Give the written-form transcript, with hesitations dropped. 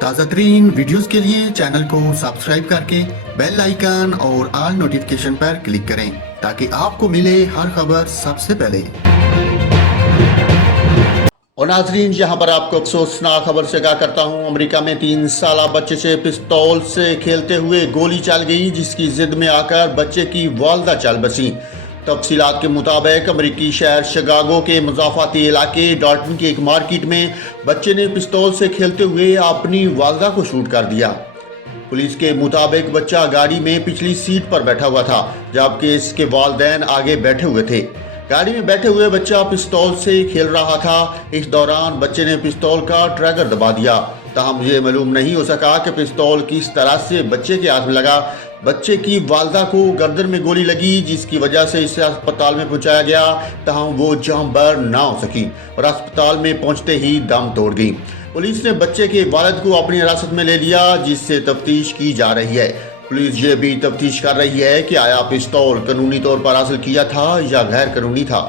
تازہ ترین ویڈیوز کے لیے چینل کو سبسکرائب کر کے بیل آئیکن اور آل نوٹیفیکیشن پر کلک کریں تاکہ آپ کو ملے ہر خبر سب سے پہلے۔ اور ناظرین، یہاں پر آپ کو افسوسناک خبر سے آگاہ کرتا ہوں۔ امریکہ میں 3 سالہ بچے سے پستول سے کھیلتے ہوئے گولی چل گئی، جس کی ضد میں آ کر بچے کی والدہ چل بسیں۔ تفصیلات کے مطابق امریکی شہر شکاگو کے مضافاتی علاقے ڈالٹن کی ایک مارکیٹ میں بچے نے پستول سے کھیلتے ہوئے اپنی والدہ کو شوٹ کر دیا۔ پولیس کے مطابق بچہ گاڑی میں پچھلی سیٹ پر بیٹھا ہوا تھا، جبکہ اس کے والدین آگے بیٹھے ہوئے تھے۔ گاڑی میں بیٹھے ہوئے بچہ پستول سے کھیل رہا تھا۔ اس دوران بچے نے پستول کا ٹریگر دبا دیا، تاہم یہ معلوم نہیں ہو سکا کہ پستول کس طرح سے بچے کے ہاتھ میں لگا۔ بچے کی والدہ کو گردن میں گولی لگی، جس کی وجہ سے اسے ہسپتال میں پہنچایا گیا، تاہم وہ جاں بحر نہ ہو سکی اور ہسپتال میں پہنچتے ہی دم توڑ گئی۔ پولیس نے بچے کے والد کو اپنی حراست میں لے لیا، جس سے تفتیش کی جا رہی ہے۔ پولیس یہ بھی تفتیش کر رہی ہے کہ آیا پستول قانونی طور پر حاصل کیا تھا یا غیر قانونی تھا۔